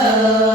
Oh.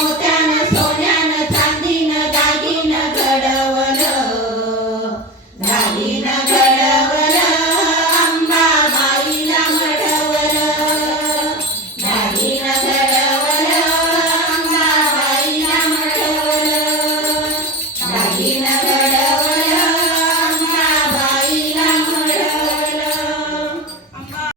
on the